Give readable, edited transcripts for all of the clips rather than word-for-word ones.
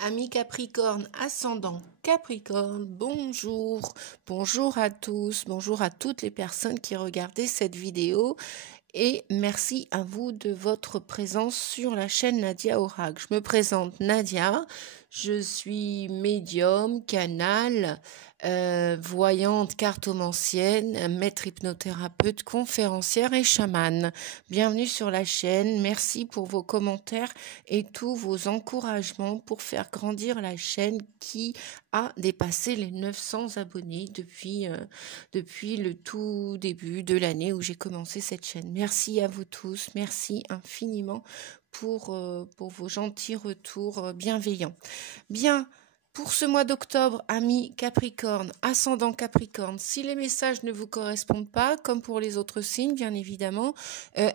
Amis Capricorne, ascendant Capricorne, bonjour, bonjour à tous, bonjour à toutes les personnes qui regardaient cette vidéo et merci à vous de votre présence sur la chaîne Nadia Oracle. Je me présente Nadia, je suis médium, canal, voyante, cartomancienne, maître hypnothérapeute, conférencière et chamane. Bienvenue sur la chaîne, merci pour vos commentaires et tous vos encouragements pour faire grandir la chaîne qui a dépassé les 900 abonnés depuis le tout début de l'année où j'ai commencé cette chaîne. Merci à vous tous, merci infiniment pour vos gentils retours bienveillants. Bien, pour ce mois d'octobre, amis Capricorne, ascendant Capricorne, si les messages ne vous correspondent pas, comme pour les autres signes, bien évidemment,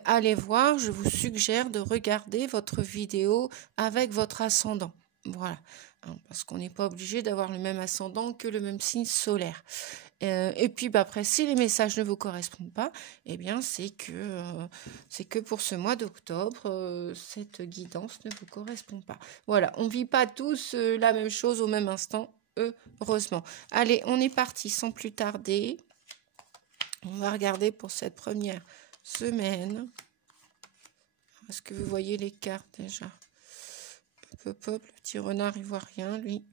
allez voir, je vous suggère de regarder votre vidéo avec votre ascendant. Voilà, parce qu'on n'est pas obligé d'avoir le même ascendant que le même signe solaire. Et puis après, si les messages ne vous correspondent pas, eh bien c'est que pour ce mois d'octobre, cette guidance ne vous correspond pas. Voilà, on ne vit pas tous la même chose au même instant, heureusement. Allez, on est parti sans plus tarder. On va regarder pour cette première semaine. Est-ce que vous voyez les cartes déjà? Hop, hop, le petit renard, il voit rien, lui.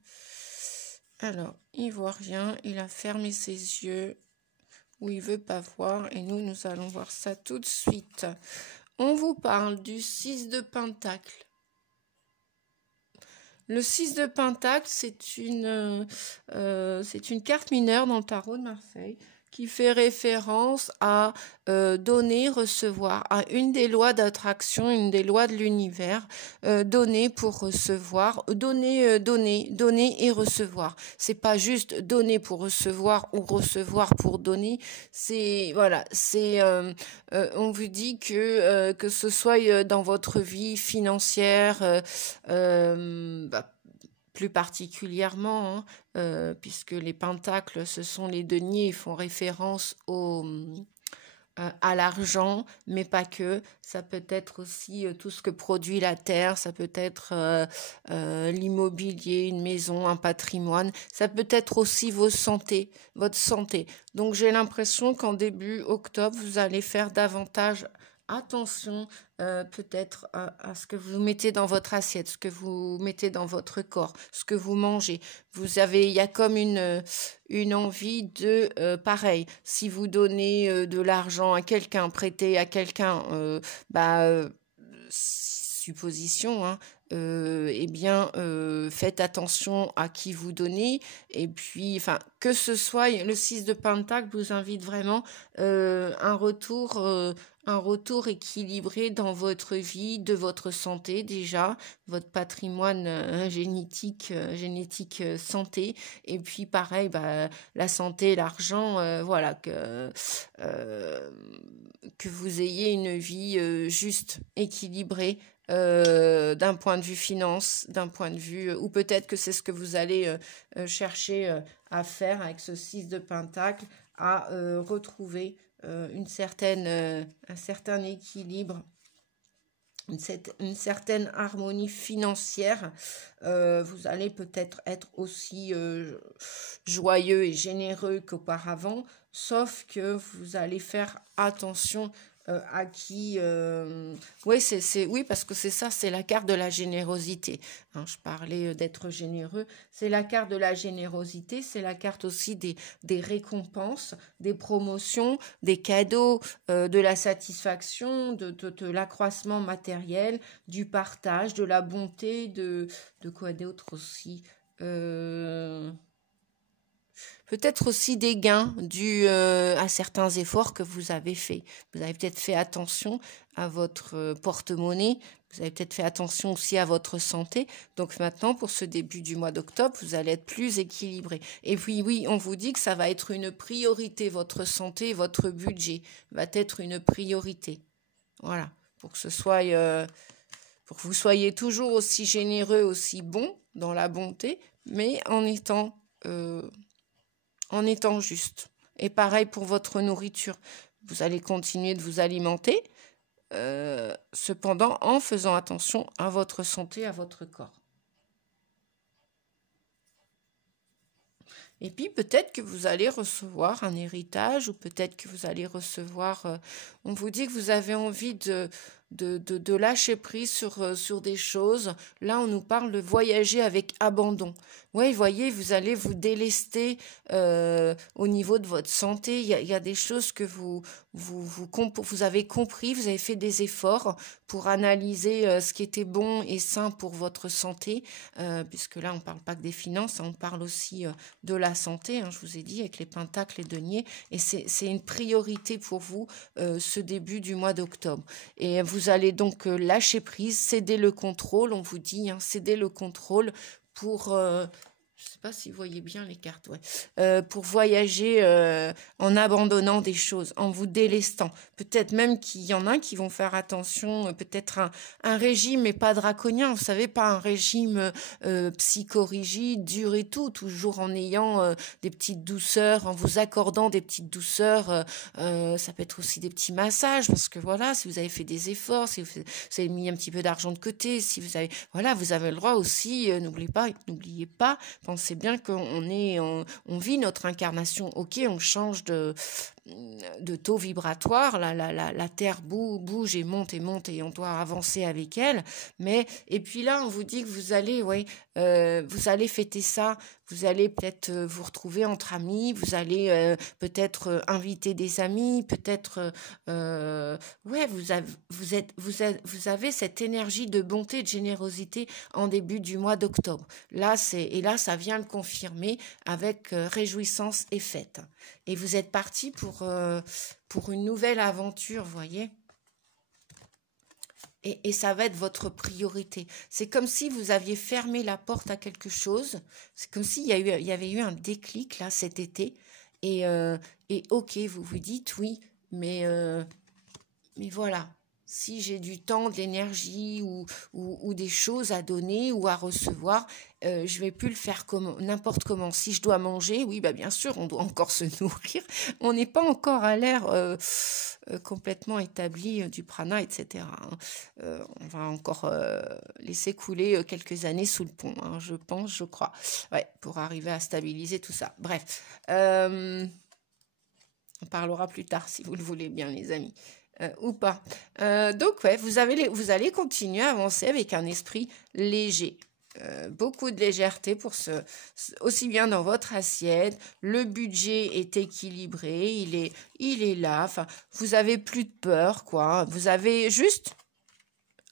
Alors, il voit rien, il a fermé ses yeux où il veut pas voir et nous allons voir ça tout de suite. On vous parle du 6 de Pentacle. Le 6 de Pentacle, c'est une carte mineure dans le tarot de Marseille qui fait référence à donner, recevoir, à une des lois d'attraction, une des lois de l'univers, donner pour recevoir, donner et recevoir. C'est pas juste donner pour recevoir ou recevoir pour donner. C'est voilà, c'est on vous dit que ce soit dans votre vie financière, plus particulièrement, puisque les pentacles, ce sont les deniers, ils font référence à l'argent, mais pas que. Ça peut être aussi tout ce que produit la terre, ça peut être l'immobilier, une maison, un patrimoine, ça peut être aussi votre santé. Donc j'ai l'impression qu'en début octobre, vous allez faire davantage attention peut-être à ce que vous mettez dans votre assiette, ce que vous mettez dans votre corps, ce que vous mangez. Il y a comme une envie de pareil. Si vous donnez de l'argent à quelqu'un, prêtez à quelqu'un, supposition, hein, eh bien, faites attention à qui vous donnez. Et puis, enfin, que ce soit le 6 de Pentacle vous invite vraiment un retour équilibré dans votre vie, de votre santé déjà, votre patrimoine génétique santé, et puis pareil, la santé, l'argent, voilà, que vous ayez une vie juste, équilibrée, d'un point de vue finance, d'un point de vue, ou peut-être que c'est ce que vous allez chercher à faire avec ce 6 de Pentacle, à retrouver un certain équilibre, une certaine harmonie financière. Vous allez peut-être être aussi joyeux et généreux qu'auparavant, sauf que vous allez faire attention à qui oui, parce que c'est ça, c'est la carte de la générosité, hein, je parlais d'être généreux, c'est la carte de la générosité, c'est la carte aussi des récompenses, des promotions, des cadeaux, de la satisfaction, de l'accroissement matériel, du partage, de la bonté, de quoi d'autre aussi, peut-être aussi des gains dus à certains efforts que vous avez faits. Vous avez peut-être fait attention à votre porte-monnaie, vous avez peut-être fait attention aussi à votre santé. Donc maintenant, pour ce début du mois d'octobre, vous allez être plus équilibré. Et puis oui, on vous dit que ça va être une priorité, votre santé, votre budget va être une priorité. Voilà, pour que vous soyez toujours aussi généreux, aussi bon dans la bonté, mais en étant juste. Et pareil pour votre nourriture. Vous allez continuer de vous alimenter, cependant en faisant attention à votre santé, à votre corps. Et puis peut-être que vous allez recevoir un héritage ou peut-être que vous allez recevoir, on vous dit que vous avez envie de lâcher prise sur des choses. Là, on nous parle de voyager avec abandon. Oui, voyez, vous allez vous délester au niveau de votre santé. Il y a des choses que vous avez compris, vous avez fait des efforts pour analyser ce qui était bon et sain pour votre santé, puisque là, on ne parle pas que des finances, on parle aussi de la santé, hein, je vous ai dit, avec les pentacles, les deniers, et c'est une priorité pour vous ce début du mois d'octobre. Et vous allez donc lâcher prise, céder le contrôle, on vous dit, hein, céder le contrôle pour... je ne sais pas si vous voyez bien les cartes, ouais. Pour voyager en abandonnant des choses, en vous délestant. Peut-être même qu'il y en a qui vont faire attention, peut-être un régime, mais pas draconien, vous savez, pas un régime psychorigide, dur et tout, toujours en ayant des petites douceurs, en vous accordant des petites douceurs. Ça peut être aussi des petits massages, parce que voilà, si vous avez fait des efforts, si vous avez mis un petit peu d'argent de côté, si vous avez, voilà, vous avez le droit aussi, n'oubliez pas, pensez bien on vit notre incarnation. Ok, on change de taux vibratoire, la Terre bouge et monte et on doit avancer avec elle. Mais, et puis là, on vous dit que vous allez, vous allez fêter ça, vous allez peut-être vous retrouver entre amis, vous allez peut-être inviter des amis, peut-être, vous avez cette énergie de bonté, de générosité en début du mois d'octobre. Là, ça vient le confirmer avec réjouissance et fête. Et vous êtes parti pour une nouvelle aventure, voyez. Et ça va être votre priorité. C'est comme si vous aviez fermé la porte à quelque chose. C'est comme s'il y avait eu un déclic là cet été. Et ok, vous vous dites oui, mais voilà. Si j'ai du temps, de l'énergie ou des choses à donner ou à recevoir, je vais plus le faire n'importe comment. Si je dois manger, oui, bah bien sûr, on doit encore se nourrir. On n'est pas encore à l'ère complètement établie du prana, etc. On va encore laisser couler quelques années sous le pont, hein, je crois, ouais, pour arriver à stabiliser tout ça. Bref, on parlera plus tard si vous le voulez bien, les amis. Ou pas. Donc, ouais, vous allez continuer à avancer avec un esprit léger. Beaucoup de légèreté aussi bien dans votre assiette. Le budget est équilibré, il est là. Enfin, vous avez plus de peur, quoi. Vous avez juste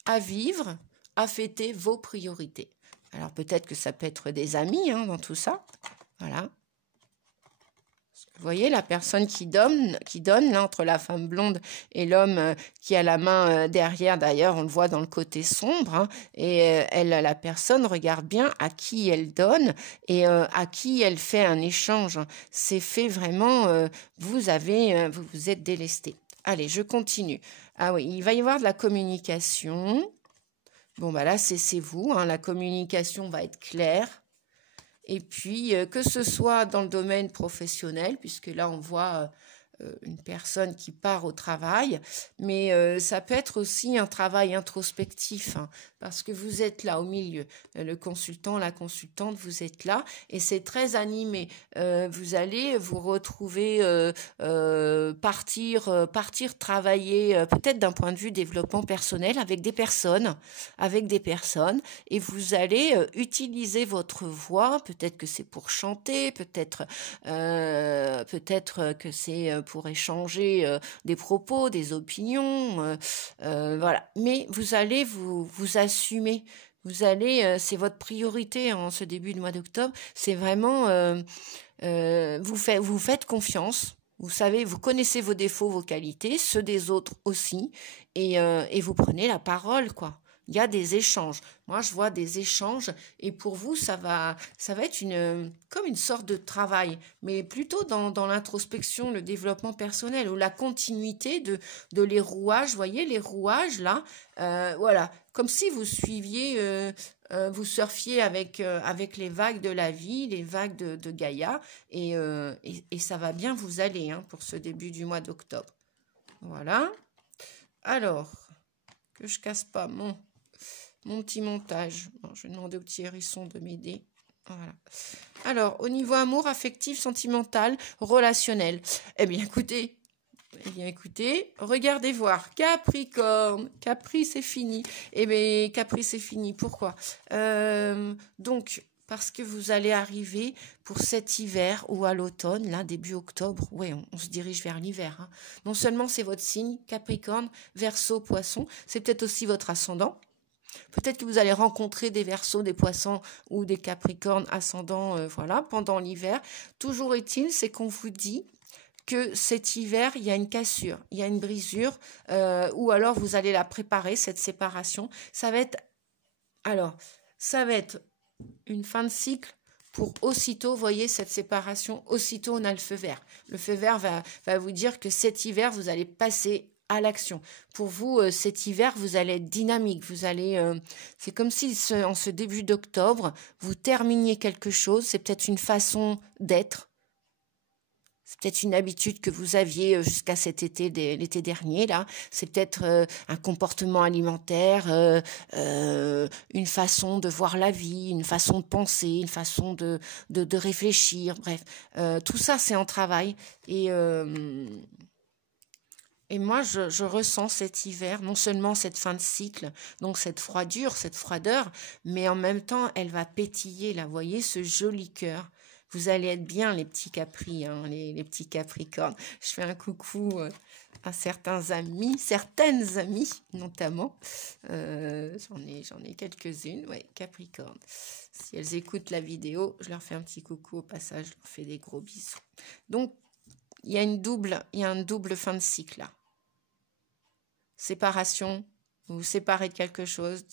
à vivre, à fêter vos priorités. Alors, peut-être que ça peut être des amis, hein, dans tout ça. Voilà. Vous voyez, la personne qui donne là, entre la femme blonde et l'homme qui a la main derrière, d'ailleurs, on le voit dans le côté sombre, hein, et la personne regarde bien à qui elle donne et à qui elle fait un échange. C'est fait vraiment, vous vous êtes délesté. Allez, je continue. Ah oui, il va y avoir de la communication. Bon, bah là, c'est vous, hein, la communication va être claire. Et puis, que ce soit dans le domaine professionnel, puisque là, on voit une personne qui part au travail, mais ça peut être aussi un travail introspectif, hein, parce que vous êtes là au milieu. Le consultant, la consultante, vous êtes là et c'est très animé. Vous allez vous retrouver partir travailler peut-être d'un point de vue développement personnel avec des personnes et vous allez utiliser votre voix. Peut-être que c'est pour chanter, peut-être que c'est pour échanger des propos, des opinions, voilà. Mais vous allez vous assumer. Vous allez, c'est votre priorité en ce début de mois d'octobre. C'est vraiment, vous faites confiance. Vous savez, vous connaissez vos défauts, vos qualités, ceux des autres aussi, et vous prenez la parole, quoi. Il y a des échanges. Moi, je vois des échanges et pour vous, ça va être comme une sorte de travail, mais plutôt dans l'introspection, le développement personnel ou la continuité de les rouages. Vous voyez, les rouages, là, voilà, comme si vous suiviez, vous surfiez avec les vagues de la vie, les vagues de Gaïa, et ça va bien vous aller, hein, pour ce début du mois d'octobre. Voilà. Alors, que je casse pas mon petit montage. Bon, je vais demander au petit hérisson de m'aider. Voilà. Alors, au niveau amour, affectif, sentimental, relationnel. Eh bien, écoutez, regardez voir. Capricorne. Capri, c'est fini. Eh bien, Capri, c'est fini. Pourquoi? Donc, parce que vous allez arriver pour cet hiver ou à l'automne, là, début octobre. Oui, on se dirige vers l'hiver. Hein. Non seulement c'est votre signe, Capricorne, Verseau, Poisson, c'est peut-être aussi votre ascendant. Peut-être que vous allez rencontrer des Verseaux, des Poissons ou des Capricornes ascendants, voilà, pendant l'hiver. Toujours est-il, c'est qu'on vous dit que cet hiver, il y a une cassure, il y a une brisure, ou alors vous allez la préparer, cette séparation. Ça va être une fin de cycle pour aussitôt, voyez, cette séparation, aussitôt on a le feu vert. Le feu vert va vous dire que cet hiver, vous allez passer à l'action. Pour vous, cet hiver, vous allez être dynamique. C'est comme si en ce début d'octobre, vous terminiez quelque chose. C'est peut-être une façon d'être. C'est peut-être une habitude que vous aviez jusqu'à cet été, l'été dernier, là. C'est peut-être un comportement alimentaire, une façon de voir la vie, une façon de penser, une façon de réfléchir. Bref, tout ça, c'est en travail. Et moi, je ressens cet hiver, non seulement cette fin de cycle, donc cette froideur, mais en même temps, elle va pétiller, là, vous voyez, ce joli cœur. Vous allez être bien, les petits capris, hein, les petits capricornes. Je fais un coucou à certaines amies notamment. J'en ai quelques-unes, ouais, capricorne. Si elles écoutent la vidéo, je leur fais un petit coucou au passage, je leur fais des gros bisous. Donc, il y a un double fin de cycle, là. Séparation, vous vous séparez de quelque chose,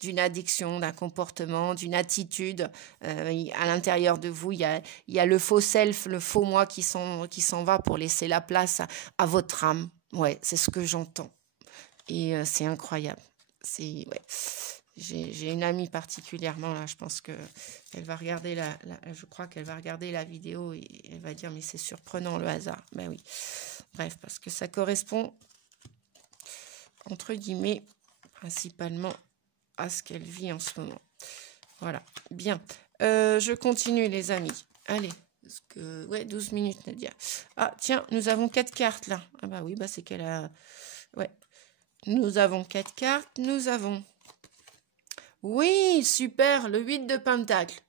d'une addiction, d'un comportement, d'une attitude. À l'intérieur de vous, il y a le faux self, le faux moi qui s'en va pour laisser la place à votre âme. Ouais, c'est ce que j'entends. Et c'est incroyable. Ouais. J'ai une amie particulièrement là, je pense que elle va regarder je crois qu'elle va regarder la vidéo et elle va dire mais c'est surprenant le hasard. Ben oui. Bref, parce que ça correspond entre guillemets, principalement à ce qu'elle vit en ce moment. Voilà, bien. Je continue, les amis. Allez, parce que... ouais, 12 minutes, Nadia. Ah, tiens, nous avons 4 cartes, là. Ah bah oui, bah c'est qu'elle a... Ouais. Nous avons 4 cartes, nous avons... Oui, super, le 8 de Pentacle.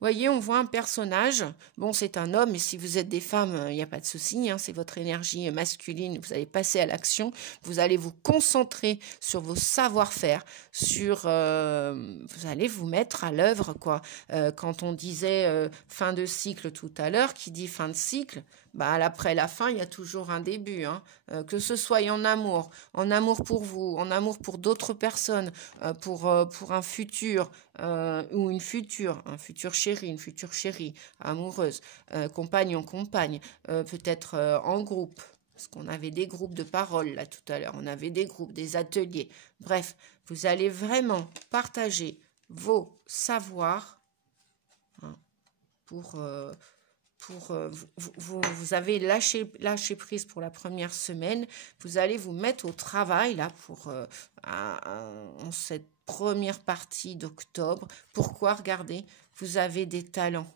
Voyez, on voit un personnage. Bon, c'est un homme, et si vous êtes des femmes, il n'y a pas de souci. Hein, c'est votre énergie masculine. Vous allez passer à l'action. Vous allez vous concentrer sur vos savoir-faire. Vous allez vous mettre à l'œuvre, quoi. Quand on disait fin de cycle tout à l'heure, qui dit fin de cycle, bah, après la fin, il y a toujours un début. Hein. Que ce soit en amour pour vous, en amour pour d'autres personnes, pour un futur ou un futur chéri, une future chérie, amoureuse, compagnon, compagne, peut-être en groupe. Parce qu'on avait des groupes de parole là tout à l'heure, on avait des groupes, des ateliers. Bref, vous allez vraiment partager vos savoirs, hein, vous avez lâché prise pour la première semaine, vous allez vous mettre au travail là en cette première partie d'octobre. Pourquoi? Regardez, vous avez des talents.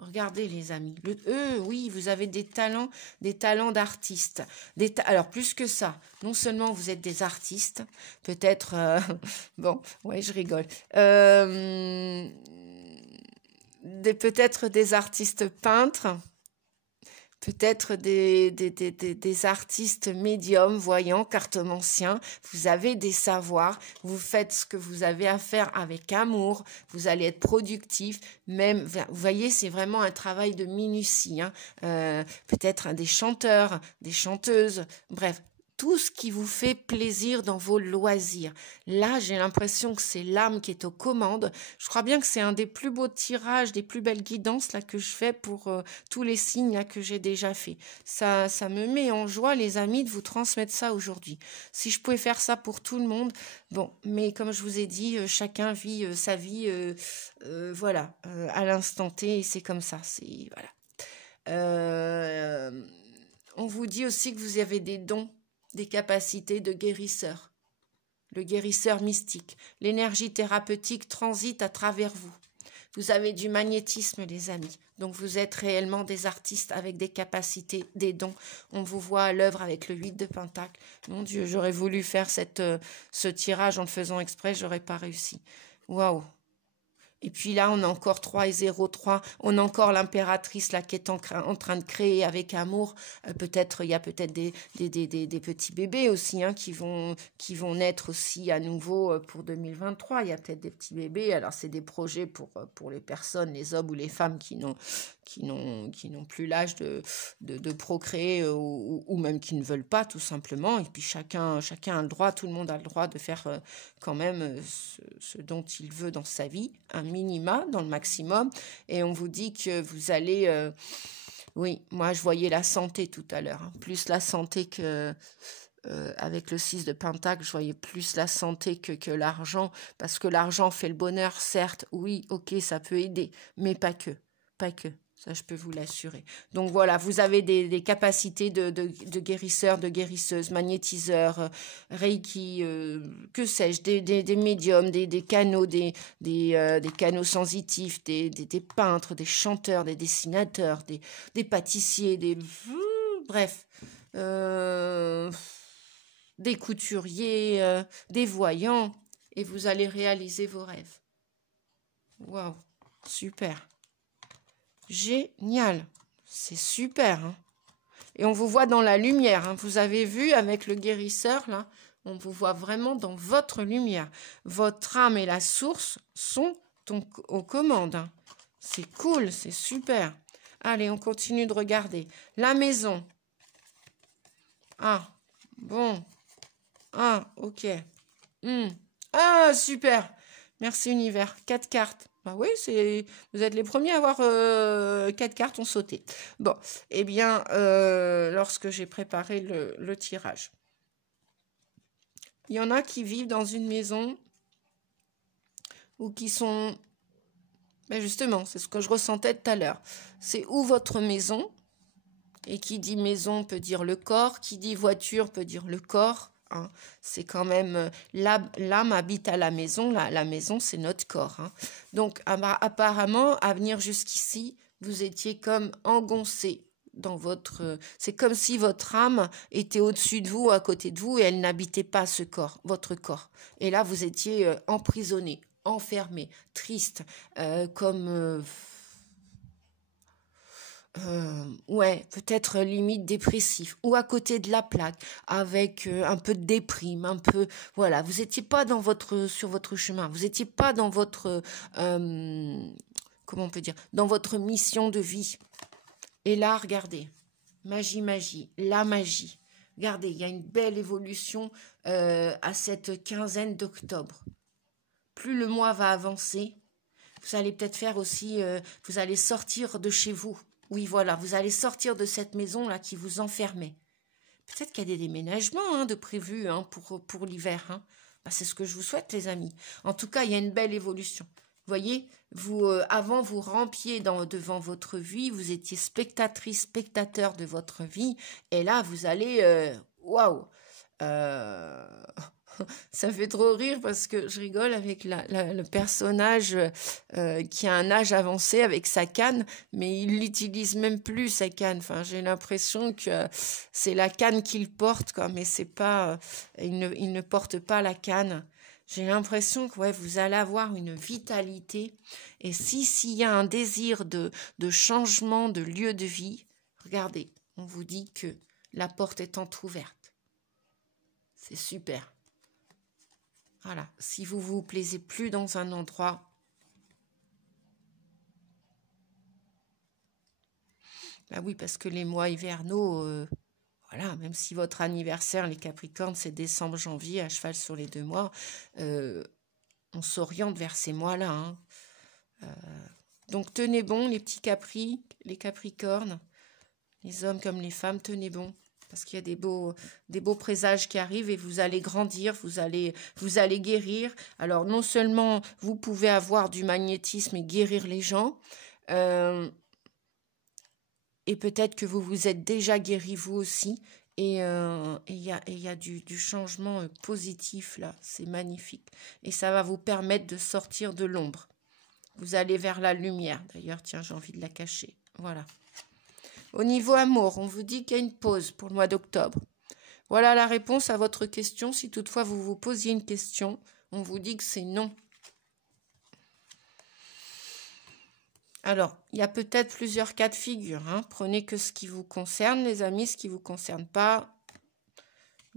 Regardez les amis, oui, vous avez des talents d'artistes. Alors plus que ça, non seulement vous êtes des artistes, peut-être, bon, ouais, je rigole. Peut-être des artistes peintres, peut-être des artistes médiums, voyants, cartomanciens. Vous avez des savoirs, vous faites ce que vous avez à faire avec amour, vous allez être productif, même, vous voyez, c'est vraiment un travail de minutie. Hein. Peut-être des chanteurs, des chanteuses, bref. Tout ce qui vous fait plaisir dans vos loisirs. Là, j'ai l'impression que c'est l'âme qui est aux commandes. Je crois bien que c'est un des plus beaux tirages, des plus belles guidances là que je fais pour tous les signes là que j'ai déjà fait. Ça me met en joie, les amis, de vous transmettre ça aujourd'hui. Si je pouvais faire ça pour tout le monde, bon, mais comme je vous ai dit, chacun vit sa vie, voilà, à l'instant T, et c'est comme ça. C'est voilà. On vous dit aussi que vous avez des dons, des capacités de guérisseur, le guérisseur mystique. L'énergie thérapeutique transite à travers vous. Vous avez du magnétisme, les amis. Donc, vous êtes réellement des artistes avec des capacités, des dons. On vous voit à l'œuvre avec le 8 de Pentacle. Mon Dieu, j'aurais voulu faire ce tirage en le faisant exprès, j'aurais pas réussi. Waouh! Et puis là, on a encore 3 et 0, 3. On a encore l'impératrice là qui est en train de créer avec amour. Peut-être, il y a peut-être des petits bébés aussi hein, qui vont naître aussi à nouveau pour 2023. Il y a peut-être des petits bébés. Alors, c'est des projets pour les personnes, les hommes ou les femmes qui n'ont plus l'âge de procréer ou même qui ne veulent pas tout simplement. Et puis chacun a le droit, tout le monde a le droit de faire quand même ce dont il veut dans sa vie, un minima dans le maximum. Et on vous dit que vous allez... oui, moi je voyais la santé tout à l'heure, hein, plus la santé que... avec le 6 de Pentacle, je voyais plus la santé que l'argent, parce que l'argent fait le bonheur, certes, oui, ok, ça peut aider, mais pas que. Ça, je peux vous l'assurer. Donc voilà, vous avez des capacités de guérisseur, de guérisseuse, magnétiseur, reiki, que sais-je, des médiums, des canaux, des canaux sensitifs, des peintres, des chanteurs, des dessinateurs, des pâtissiers, bref, des couturiers, des voyants, et vous allez réaliser vos rêves. Waouh, super. Génial, c'est super. Hein. Et on vous voit dans la lumière. Hein. Vous avez vu avec le guérisseur, là, on vous voit vraiment dans votre lumière. Votre âme et la source sont aux commandes. Hein. C'est cool, c'est super. Allez, on continue de regarder. La maison. Ah, bon. Ah, ok. Ah, super. Merci, univers. 4 cartes. Bah oui, vous êtes les premiers à avoir 4 cartes ont sauté. Bon, eh bien, lorsque j'ai préparé le tirage, il y en a qui vivent dans une maison ou qui sont... Mais justement, c'est ce que je ressentais tout à l'heure. C'est où votre maison, et qui dit maison peut dire le corps, qui dit voiture peut dire le corps. Hein. C'est quand même l'âme habite à la maison, la maison c'est notre corps. Hein. Donc apparemment, à venir jusqu'ici, vous étiez comme engoncé dans votre... C'est comme si votre âme était au-dessus de vous, à côté de vous, et elle n'habitait pas ce corps, votre corps. Et là, vous étiez emprisonné, enfermé, triste, comme... ouais, peut-être limite dépressif, ou à côté de la plaque, avec un peu de déprime, un peu, voilà, vous n'étiez pas sur votre chemin, vous n'étiez pas dans votre, comment on peut dire, dans votre mission de vie. Et là, regardez, magie, la magie. Regardez, il y a une belle évolution à cette quinzaine d'octobre. Plus le mois va avancer, vous allez peut-être faire aussi, vous allez sortir de chez vous. Oui, voilà, vous allez sortir de cette maison-là qui vous enfermait. Peut-être qu'il y a des déménagements de prévus pour l'hiver. Hein. Bah, c'est ce que je vous souhaite, les amis. En tout cas, il y a une belle évolution. Vous voyez, avant, vous rampiez devant votre vie, vous étiez spectatrice, spectateur de votre vie. Et là, vous allez... Waouh Ça fait trop rire parce que je rigole avec le personnage qui a un âge avancé avec sa canne, mais il l'utilise même plus sa canne. Enfin, j'ai l'impression que c'est la canne qu'il porte, quoi, mais c'est pas, il ne porte pas la canne. J'ai l'impression que ouais, vous allez avoir une vitalité. Et s'il y a un désir de changement de lieu de vie, regardez, on vous dit que la porte est entrouverte. C'est super. Voilà, si vous vous plaisez plus dans un endroit, bah oui, parce que les mois hivernaux, voilà, même si votre anniversaire, les Capricornes, c'est décembre, janvier, à cheval sur les 2 mois, on s'oriente vers ces mois-là. Hein. Donc tenez bon, les petits capris, les Capricornes, les hommes comme les femmes, tenez bon. Parce qu'il y a des beaux présages qui arrivent et vous allez grandir, vous allez guérir. Alors non seulement vous pouvez avoir du magnétisme et guérir les gens, et peut-être que vous vous êtes déjà guéri vous aussi, et il y a du changement positif là, c'est magnifique. Et ça va vous permettre de sortir de l'ombre. Vous allez vers la lumière. D'ailleurs, tiens, j'ai envie de la cacher. Voilà. Au niveau amour, on vous dit qu'il y a une pause pour le mois d'octobre. Voilà la réponse à votre question. Si toutefois vous vous posiez une question, on vous dit que c'est non. Alors, il y a peut-être plusieurs cas de figure. Hein. Prenez que ce qui vous concerne, les amis. Ce qui ne vous concerne pas,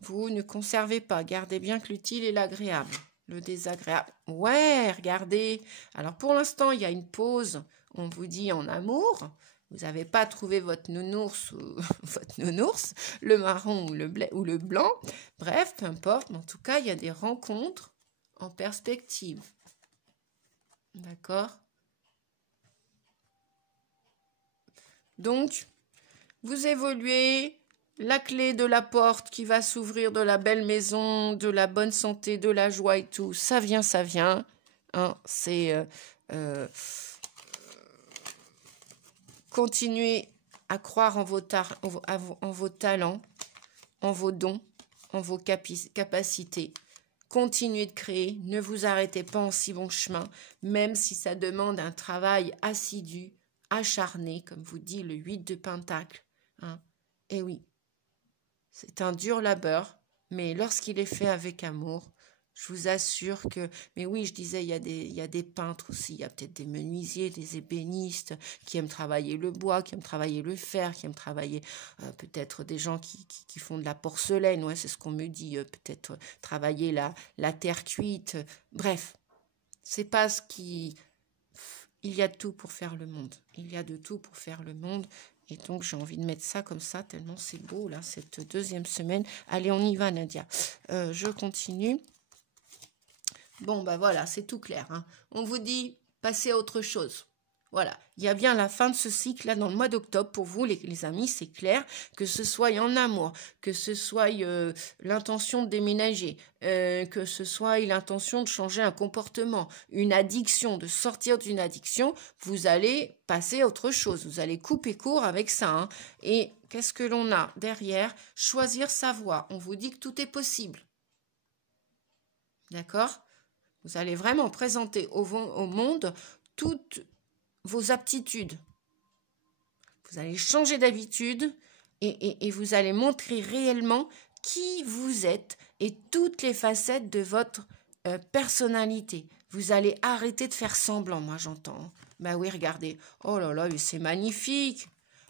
vous ne conservez pas. Gardez bien que l'utile et l'agréable. Le désagréable. Ouais, regardez. Alors, pour l'instant, il y a une pause. On vous dit en amour. Vous n'avez pas trouvé votre nounours ou votre nounours, le marron ou le blanc. Bref, peu importe. Mais en tout cas, il y a des rencontres en perspective. D'accord ? Donc, vous évoluez, la clé de la porte qui va s'ouvrir de la belle maison, de la bonne santé, de la joie et tout, ça vient, ça vient. Hein, c'est continuez à croire en vos talents, en vos dons, en vos capacités. Continuez de créer, ne vous arrêtez pas en si bon chemin, même si ça demande un travail assidu, acharné, comme vous dit le 8 de Pentacle. Hein. Et oui, c'est un dur labeur, mais lorsqu'il est fait avec amour, je vous assure que... Mais oui, je disais, il y a des peintres aussi, il y a peut-être des menuisiers, des ébénistes qui aiment travailler le bois, qui aiment travailler le fer, qui aiment travailler peut-être des gens qui font de la porcelaine, ouais, c'est ce qu'on me dit, peut-être travailler la terre cuite. Bref, c'est pas ce qui... Il y a de tout pour faire le monde. Il y a de tout pour faire le monde. Et donc, j'ai envie de mettre ça comme ça, tellement c'est beau, là, cette deuxième semaine. Allez, on y va, Nadia. Je continue. Bon, ben voilà, c'est tout clair. Hein. On vous dit, passez à autre chose. Voilà, il y a bien la fin de ce cycle-là dans le mois d'octobre. Pour vous, les amis, c'est clair, que ce soit en amour, que ce soit l'intention de déménager, que ce soit l'intention de changer un comportement, une addiction, de sortir d'une addiction, vous allez passer à autre chose. Vous allez couper court avec ça. Hein. Et qu'est-ce que l'on a derrière? Choisir sa voie. On vous dit que tout est possible. D'accord? Vous allez vraiment présenter au monde toutes vos aptitudes. Vous allez changer d'habitude et vous allez montrer réellement qui vous êtes et toutes les facettes de votre personnalité. Vous allez arrêter de faire semblant, moi j'entends. Ben oui, regardez. Oh là là, c'est magnifique.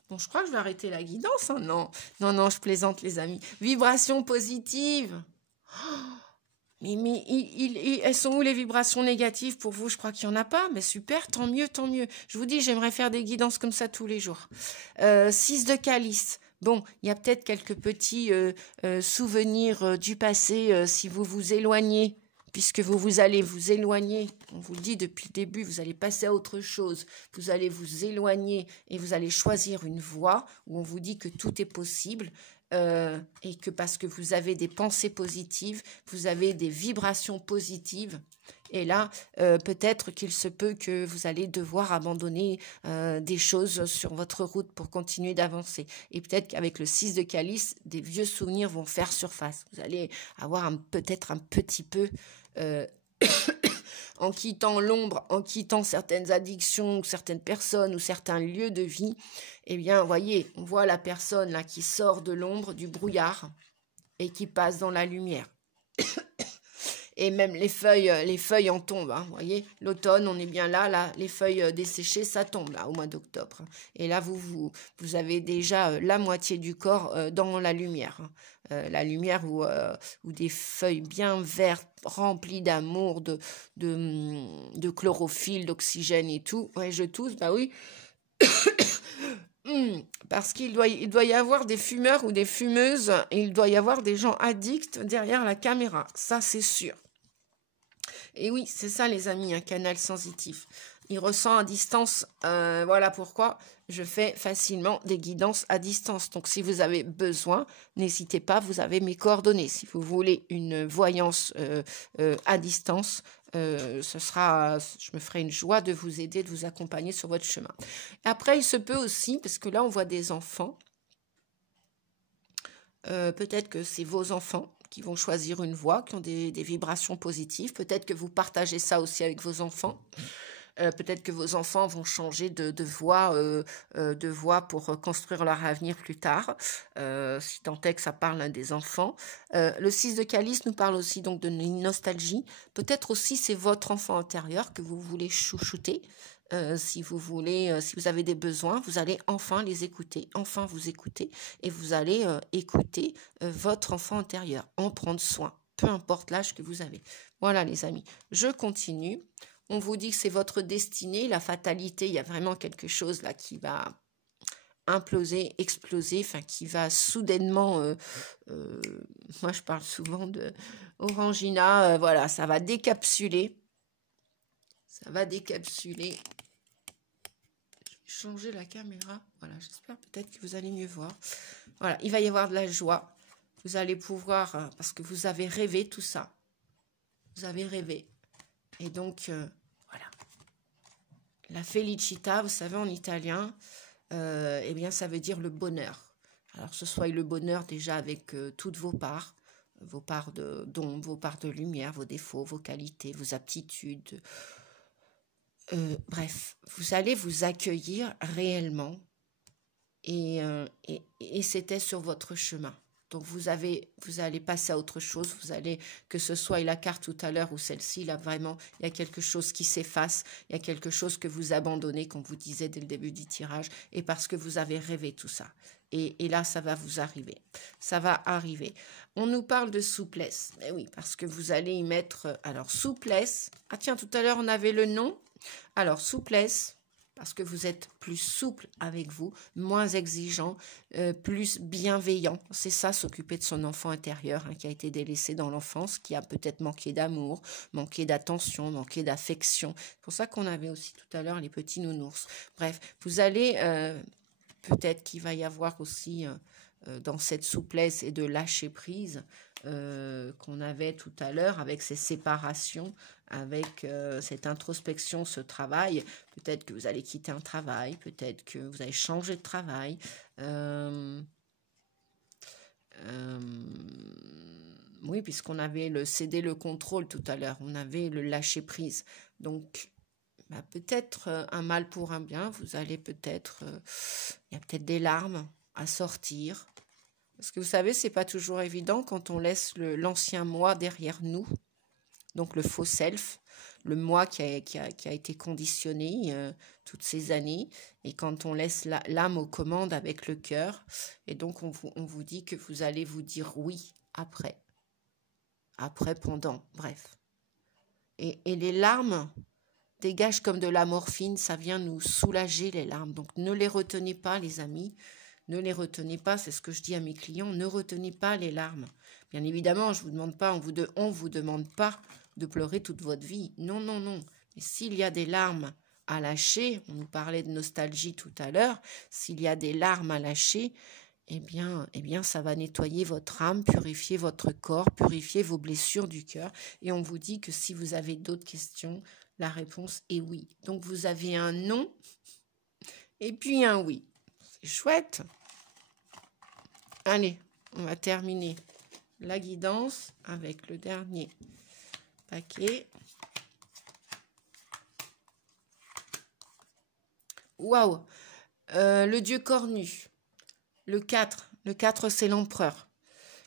Bon, je crois que je vais arrêter la guidance. Hein. Non, je plaisante les amis. Vibration positive. Oh, mais elles sont où les vibrations négatives pour vous? Je crois qu'il n'y en a pas, mais super, tant mieux, tant mieux. Je vous dis, j'aimerais faire des guidances comme ça tous les jours. 6 de calice. Bon, il y a peut-être quelques petits souvenirs du passé si vous vous éloignez, puisque vous allez vous éloigner. On vous le dit depuis le début, vous allez passer à autre chose. Vous allez vous éloigner et vous allez choisir une voie où on vous dit que tout est possible. Et que parce que vous avez des pensées positives, vous avez des vibrations positives, et là, peut-être qu'il se peut que vous allez devoir abandonner des choses sur votre route pour continuer d'avancer. Et peut-être qu'avec le 6 de calice, des vieux souvenirs vont faire surface. Vous allez avoir peut-être un petit peu... en quittant l'ombre, en quittant certaines addictions, certaines personnes ou certains lieux de vie, eh bien, voyez, on voit la personne là qui sort de l'ombre, du brouillard, et qui passe dans la lumière. Et même les feuilles en tombent, hein, voyez. L'automne, on est bien là, les feuilles desséchées, ça tombe là, au mois d'octobre. Et là, vous avez déjà la moitié du corps dans la lumière. Hein. La lumière où des feuilles bien vertes, remplies d'amour, de chlorophylle, d'oxygène et tout. Ouais, je tousse, bah oui. Parce qu'il doit y avoir des fumeurs ou des fumeuses, et il doit y avoir des gens addicts derrière la caméra. Ça, c'est sûr. Et oui, c'est ça, les amis, un canal sensitif. Il ressent à distance. Voilà pourquoi je fais facilement des guidances à distance. Donc, si vous avez besoin, n'hésitez pas, vous avez mes coordonnées. Si vous voulez une voyance à distance, je me ferai une joie de vous aider, de vous accompagner sur votre chemin. Après, il se peut aussi, parce que là, on voit des enfants. Peut-être que c'est vos enfants qui vont choisir une voie, qui ont des vibrations positives. Peut-être que vous partagez ça aussi avec vos enfants. Peut-être que vos enfants vont changer de voie pour construire leur avenir plus tard, si tant est que ça parle des enfants. Le 6 de calice nous parle aussi donc de nostalgie. Peut-être aussi c'est votre enfant intérieur que vous voulez chouchouter. Si vous voulez, si vous avez des besoins, vous allez enfin les écouter, enfin vous écouter, et vous allez écouter votre enfant intérieur, en prendre soin, peu importe l'âge que vous avez. Voilà les amis, je continue. On vous dit que c'est votre destinée, la fatalité, il y a vraiment quelque chose là qui va imploser, exploser, enfin qui va soudainement, moi je parle souvent de Orangina, voilà, ça va décapsuler. Ça va décapsuler. Je vais changer la caméra. Voilà, j'espère peut-être que vous allez mieux voir. Voilà, il va y avoir de la joie. Vous allez pouvoir, parce que vous avez rêvé tout ça. Vous avez rêvé. Et donc, voilà. La felicità, vous savez, en italien, eh bien, ça veut dire le bonheur. Alors, ce soit le bonheur déjà avec toutes vos parts d'ombre, vos parts de lumière, vos défauts, vos qualités, vos aptitudes. Bref, vous allez vous accueillir réellement et c'était sur votre chemin. Donc vous allez passer à autre chose, vous allez, que ce soit la carte tout à l'heure ou celle-ci, là vraiment, il y a quelque chose qui s'efface, il y a quelque chose que vous abandonnez, comme vous disiez dès le début du tirage, et parce que vous avez rêvé tout ça. Et là, ça va vous arriver. Ça va arriver. On nous parle de souplesse. Mais oui, parce que vous allez y mettre, alors souplesse. Ah tiens, tout à l'heure, on avait le nom. Alors, souplesse, parce que vous êtes plus souple avec vous, moins exigeant, plus bienveillant. C'est ça, s'occuper de son enfant intérieur qui a été délaissé dans l'enfance, qui a peut-être manqué d'amour, manqué d'attention, manqué d'affection. C'est pour ça qu'on avait aussi tout à l'heure les petits nounours. Bref, vous allez, peut-être qu'il va y avoir aussi dans cette souplesse et de lâcher prise qu'on avait tout à l'heure avec ces séparations, avec cette introspection, ce travail. Peut-être que vous allez quitter un travail, peut-être que vous allez changer de travail. Oui, puisqu'on avait le céder le contrôle tout à l'heure, on avait le lâcher prise. Donc, peut-être un mal pour un bien, vous allez peut-être, il y a peut-être des larmes à sortir. Parce que vous savez, c'est pas toujours évident quand on laisse l'ancien moi derrière nous. Donc le faux self, le moi qui a été conditionné toutes ces années, et quand on laisse l'âme aux commandes avec le cœur, et donc on vous dit que vous allez vous dire oui après, pendant, bref. Et les larmes dégagent comme de la morphine, ça vient nous soulager les larmes, donc ne les retenez pas les amis, ne les retenez pas, c'est ce que je dis à mes clients, ne retenez pas les larmes. Bien évidemment, je vous demande pas, on vous demande pas de pleurer toute votre vie. Non, non, non. Mais s'il y a des larmes à lâcher, on nous parlait de nostalgie tout à l'heure, s'il y a des larmes à lâcher, eh bien, ça va nettoyer votre âme, purifier votre corps, purifier vos blessures du cœur. Et on vous dit que si vous avez d'autres questions, la réponse est oui. Donc, vous avez un non et puis un oui. C'est chouette. Allez, on va terminer la guidance avec le dernier paquet. Waouh, le dieu cornu. Le 4 c'est l'empereur.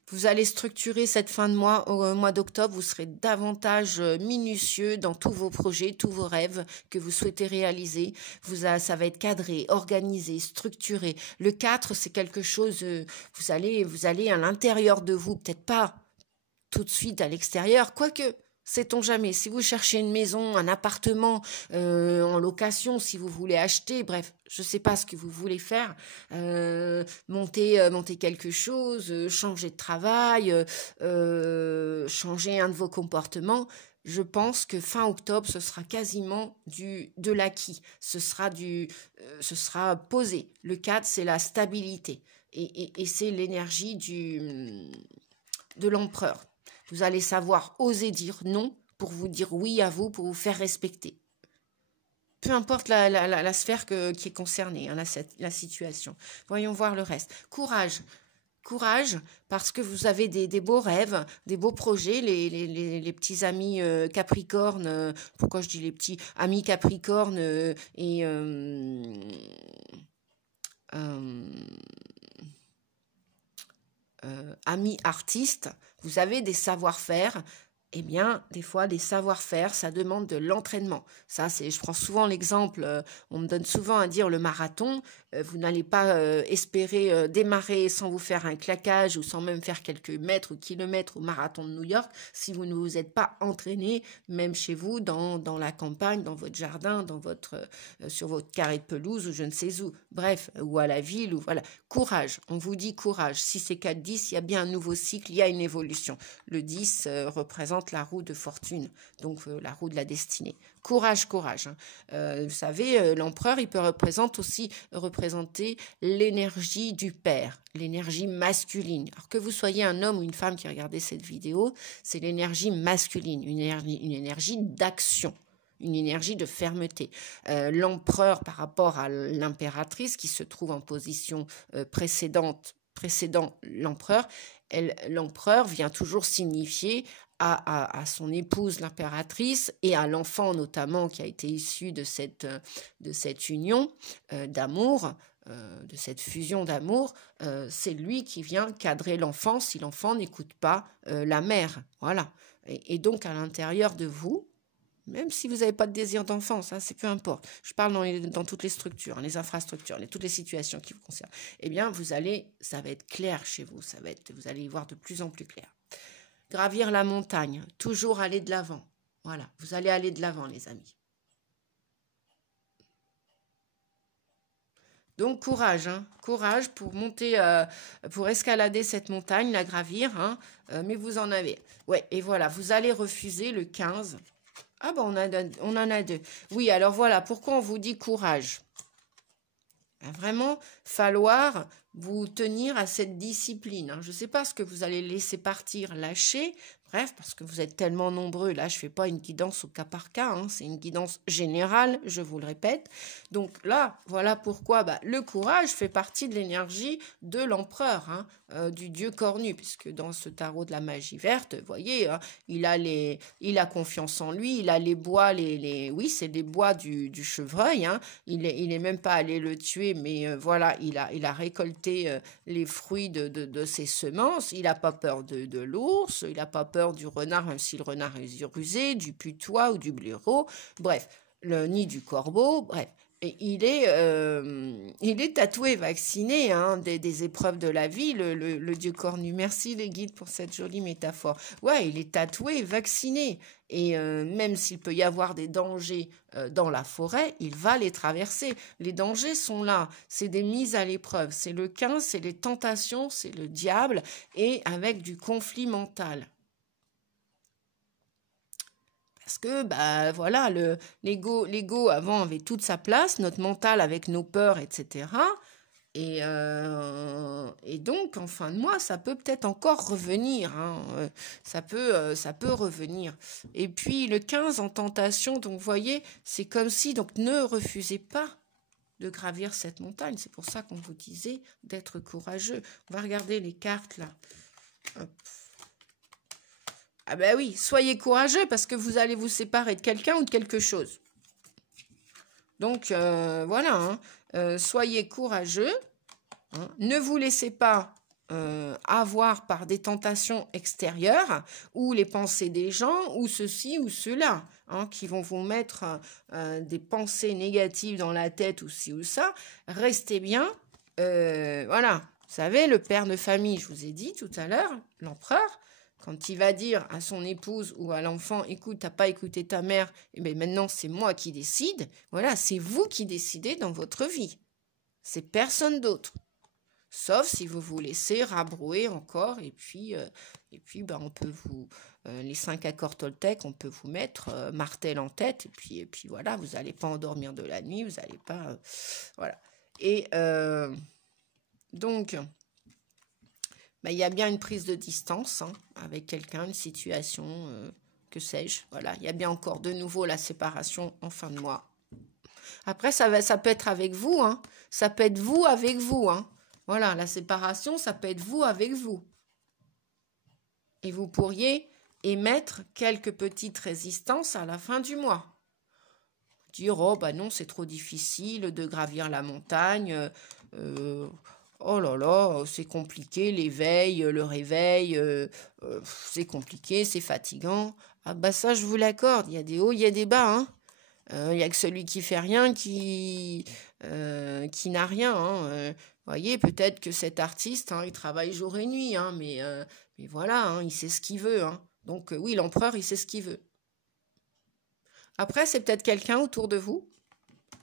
Vous allez structurer cette fin de mois, au mois d'octobre, vous serez davantage minutieux dans tous vos projets, tous vos rêves que vous souhaitez réaliser. Ça va être cadré, organisé, structuré. Le 4, c'est quelque chose, vous allez à l'intérieur de vous, peut-être pas tout de suite à l'extérieur, quoique, sait-on jamais, si vous cherchez une maison, un appartement en location, si vous voulez acheter, bref, je ne sais pas ce que vous voulez faire, monter quelque chose, changer de travail, changer un de vos comportements, je pense que fin octobre, ce sera quasiment de l'acquis, ce sera posé. Le 4, c'est la stabilité et c'est l'énergie de l'empereur. Vous allez savoir oser dire non pour vous dire oui à vous, pour vous faire respecter. Peu importe la sphère qui est concernée, la situation. Voyons voir le reste. Courage. courage, parce que vous avez des beaux rêves, des beaux projets, les petits amis Capricorne, pourquoi je dis les petits amis Capricorne et amis artistes, vous avez des savoir-faire. Eh bien, des fois, les savoir-faire, ça demande de l'entraînement. Ça, je prends souvent l'exemple, on me donne souvent à dire le marathon. Vous n'allez pas espérer démarrer sans vous faire un claquage ou sans même faire quelques mètres ou kilomètres au marathon de New York si vous ne vous êtes pas entraîné, même chez vous, dans la campagne, dans votre jardin, sur votre carré de pelouse ou je ne sais où. Bref, ou à la ville, ou voilà. Courage, on vous dit courage. Si c'est 4-10, il y a bien un nouveau cycle, il y a une évolution. Le 10 représente la roue de fortune, donc la roue de la destinée. Courage, courage. Vous savez, l'empereur, il peut représenter l'énergie du père, l'énergie masculine. Alors que vous soyez un homme ou une femme qui regardez cette vidéo, c'est l'énergie masculine, une énergie d'action. Une énergie de fermeté. L'empereur par rapport à l'impératrice qui se trouve en position précédant l'empereur, l'empereur vient toujours signifier à son épouse l'impératrice et à l'enfant notamment qui a été issu de cette union d'amour, de cette fusion d'amour, c'est lui qui vient cadrer l'enfant si l'enfant n'écoute pas la mère. Voilà. Et donc à l'intérieur de vous, même si vous n'avez pas de désir d'enfant, ça c'est peu importe. Je parle dans toutes les structures, les infrastructures, toutes les situations qui vous concernent. Eh bien, ça va être clair chez vous, vous allez y voir de plus en plus clair. Gravir la montagne, toujours aller de l'avant. Voilà, vous allez aller de l'avant, les amis. Donc courage, courage pour monter, pour escalader cette montagne, la gravir, mais vous en avez. Ouais, et voilà, vous allez refuser le 15. Ah ben on en a deux. Oui, alors voilà, pourquoi on vous dit courage? Il va vraiment falloir vous tenir à cette discipline. Je ne sais pas ce que vous allez laisser partir, lâcher. Bref, parce que vous êtes tellement nombreux. Là, je ne fais pas une guidance au cas par cas. C'est une guidance générale, je vous le répète. Donc là, voilà pourquoi le courage fait partie de l'énergie de l'empereur, du dieu cornu. Puisque dans ce tarot de la magie verte, vous voyez, il a confiance en lui. Il a les bois, oui, c'est les bois du chevreuil. Il est même pas allé le tuer, mais voilà, il a récolté les fruits de ses semences. Il n'a pas peur de l'ours, il n'a pas peur du renard, même si le renard est rusé, du putois ou du blaireau, bref, ni du corbeau, bref. Et il est tatoué, vacciné des épreuves de la vie, le dieu cornu. Merci les guides pour cette jolie métaphore. Ouais, il est tatoué, vacciné. Et même s'il peut y avoir des dangers dans la forêt, il va les traverser. Les dangers sont là. C'est des mises à l'épreuve. C'est le 15, c'est les tentations, c'est le diable et avec du conflit mental. Parce que, voilà, l'ego avant avait toute sa place, notre mental avec nos peurs, etc. Et donc, en fin de mois, ça peut peut-être encore revenir. Ça peut revenir. Et puis, le 15 en tentation, donc, vous voyez, c'est comme si, donc, ne refusez pas de gravir cette montagne. C'est pour ça qu'on vous disait d'être courageux. On va regarder les cartes, là. Hop. Ah ben oui, soyez courageux parce que vous allez vous séparer de quelqu'un ou de quelque chose. Donc, voilà, soyez courageux. Ne vous laissez pas avoir par des tentations extérieures ou les pensées des gens ou ceci ou cela qui vont vous mettre des pensées négatives dans la tête ou ci ou ça. Restez bien. Voilà, vous savez, le père de famille, je vous ai dit tout à l'heure, l'empereur, quand il va dire à son épouse ou à l'enfant, écoute, t'as pas écouté ta mère, et bien maintenant c'est moi qui décide. Voilà, c'est vous qui décidez dans votre vie. C'est personne d'autre. Sauf si vous vous laissez rabrouer encore, et puis on peut vous, les 5 accords Toltec, on peut vous mettre martel en tête, et puis voilà, vous n'allez pas endormir de la nuit, vous n'allez pas, voilà. Et donc, il y a bien une prise de distance avec quelqu'un, une situation, que sais-je. Voilà, il y a bien encore de nouveau la séparation en fin de mois. Après, ça peut être avec vous, ça peut être vous avec vous. Voilà, la séparation, ça peut être vous avec vous. Et vous pourriez émettre quelques petites résistances à la fin du mois. Dire, oh bah non, c'est trop difficile de gravir la montagne, oh là là, c'est compliqué, l'éveil, le réveil, c'est compliqué, c'est fatigant. Ah bah ça, je vous l'accorde, il y a des hauts, il y a des bas, hein. Il n'y a que celui qui fait rien qui n'a rien, hein. Voyez, peut-être que cet artiste, hein, il travaille jour et nuit, hein, mais voilà, hein, il sait ce qu'il veut, hein. Donc oui, l'empereur, il sait ce qu'il veut. Après, c'est peut-être quelqu'un autour de vous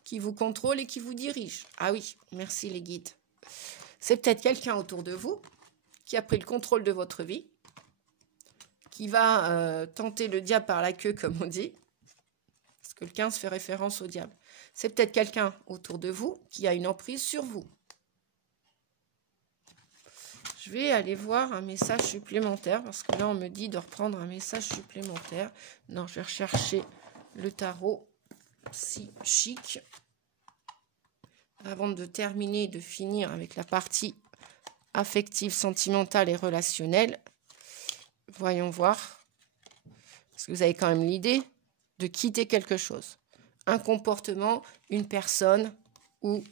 qui vous contrôle et qui vous dirige. Ah oui, merci les guides. C'est peut-être quelqu'un autour de vous qui a pris le contrôle de votre vie, qui va tenter le diable par la queue, comme on dit, parce que le 15 fait référence au diable. C'est peut-être quelqu'un autour de vous qui a une emprise sur vous. Je vais aller voir un message supplémentaire, parce que là, on me dit de reprendre un message supplémentaire. Non, je vais rechercher le tarot si chic avant de terminer, de finir avec la partie affective, sentimentale et relationnelle. Voyons voir. Parce que vous avez quand même l'idée de quitter quelque chose. Un comportement, une personne ou...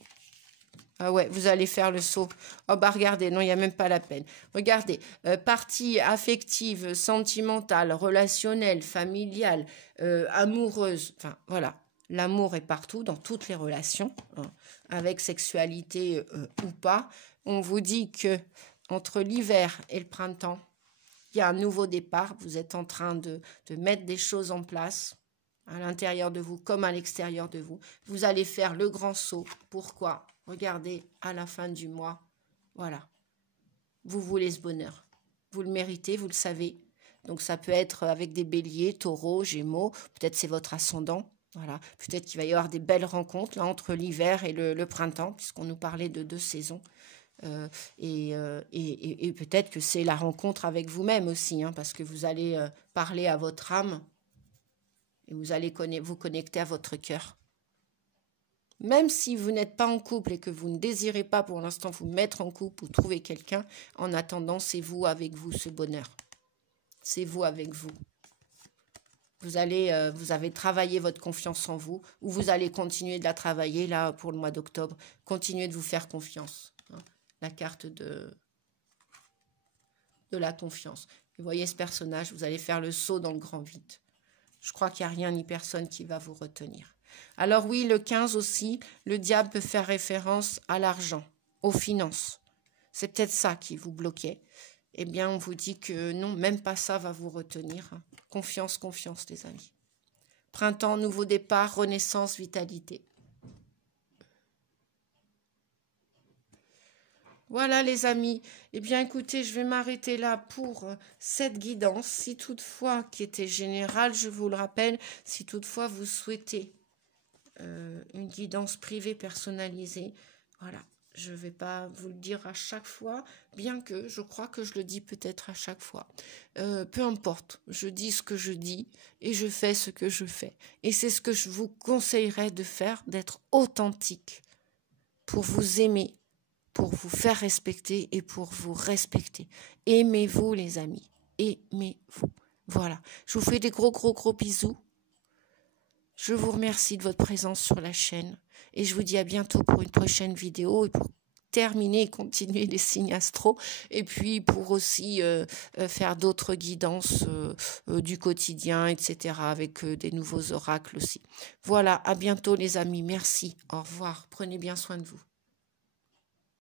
Ah ouais, vous allez faire le saut. Oh bah regardez, non, il n'y a même pas la peine. Regardez, partie affective, sentimentale, relationnelle, familiale, amoureuse. Enfin, voilà. L'amour est partout, dans toutes les relations, hein, avec sexualité ou pas. On vous dit que entre l'hiver et le printemps, il y a un nouveau départ. Vous êtes en train de mettre des choses en place à l'intérieur de vous comme à l'extérieur de vous. Vous allez faire le grand saut. Pourquoi ? Regardez, à la fin du mois, voilà. Vous voulez ce bonheur. Vous le méritez, vous le savez. Donc ça peut être avec des béliers, taureaux, gémeaux. Peut-être c'est votre ascendant. Voilà. Peut-être qu'il va y avoir des belles rencontres là, entre l'hiver et le printemps, puisqu'on nous parlait de 2 saisons. Et peut-être que c'est la rencontre avec vous-même aussi, hein, parce que vous allez parler à votre âme et vous allez vous connecter à votre cœur. Même si vous n'êtes pas en couple et que vous ne désirez pas pour l'instant vous mettre en couple ou trouver quelqu'un, en attendant, c'est vous avec vous ce bonheur. C'est vous avec vous. Vous avez travaillé votre confiance en vous, ou vous allez continuer de la travailler là pour le mois d'octobre. Continuez de vous faire confiance. Hein. La carte de la confiance. Vous voyez ce personnage, vous allez faire le saut dans le grand vide. Je crois qu'il n'y a rien ni personne qui va vous retenir. Alors oui, le 15 aussi, le diable peut faire référence à l'argent, aux finances. C'est peut-être ça qui vous bloquait. Eh bien, on vous dit que non, même pas ça va vous retenir. Confiance, confiance, les amis. Printemps, nouveau départ, renaissance, vitalité. Voilà les amis, eh bien écoutez, je vais m'arrêter là pour cette guidance, si toutefois, qui était générale, je vous le rappelle, si toutefois vous souhaitez une guidance privée personnalisée, voilà, je ne vais pas vous le dire à chaque fois, bien que je crois que je le dis peut-être à chaque fois. Peu importe, je dis ce que je dis et je fais ce que je fais. Et c'est ce que je vous conseillerais de faire, d'être authentique pour vous aimer, pour vous faire respecter et pour vous respecter. Aimez-vous les amis, aimez-vous. Voilà, je vous fais des gros bisous. Je vous remercie de votre présence sur la chaîne et je vous dis à bientôt pour une prochaine vidéo et pour terminer et continuer les signes astro et puis pour aussi faire d'autres guidances du quotidien, etc. avec des nouveaux oracles aussi. Voilà, à bientôt les amis, merci, au revoir, prenez bien soin de vous.